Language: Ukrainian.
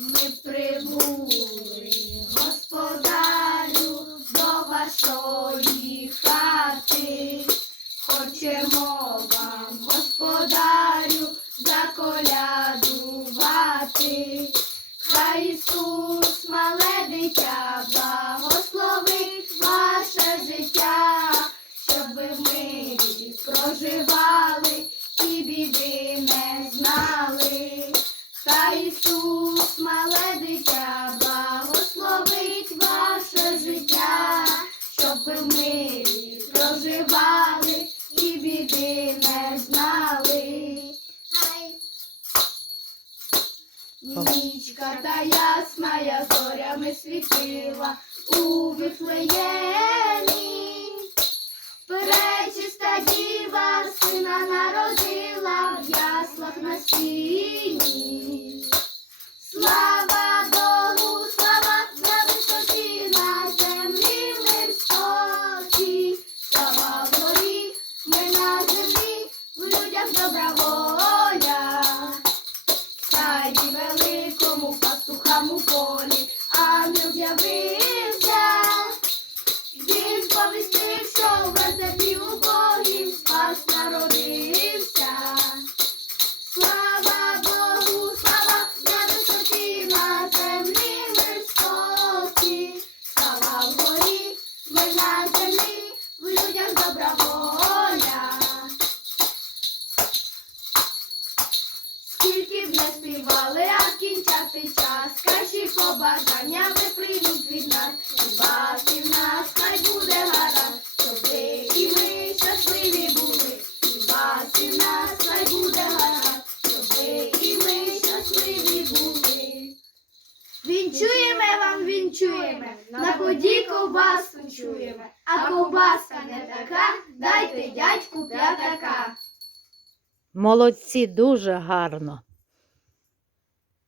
Ми прибули, господарю, до вашої хати. Хочемо вам, господарю, заколядувати. Хай Ісус, мале дитя, благословить ваше життя, щоб ви в проживали і біди не знали. В мирі проживали і біди не знали. Нічка та ясна я зорями світила у Вифлеємі. Пречиста діва сина народила в яслах на сіні. В добра воля. Хай великому пастухам у полі ангел з'явився. Він сповістив, що в вертепі убогім спас народився. Слава Богу, слава на висоті, землі мир спокій. Слава вгорі, ми на землі, в людях добра воля. Не співали, а кінчати час, кращі побажання ви приймуть від нас, і в нас хай буде гаразд, щоб ви і ми щасливі були, і ваші в нас хай буде гаразд, щоб ви і ми щасливі були. Вінчуємо вам, вінчуємо, на ході ковбаску чуємо, а ковбаска не така, дайте дядьку п'ятака. Молодці, дуже гарно.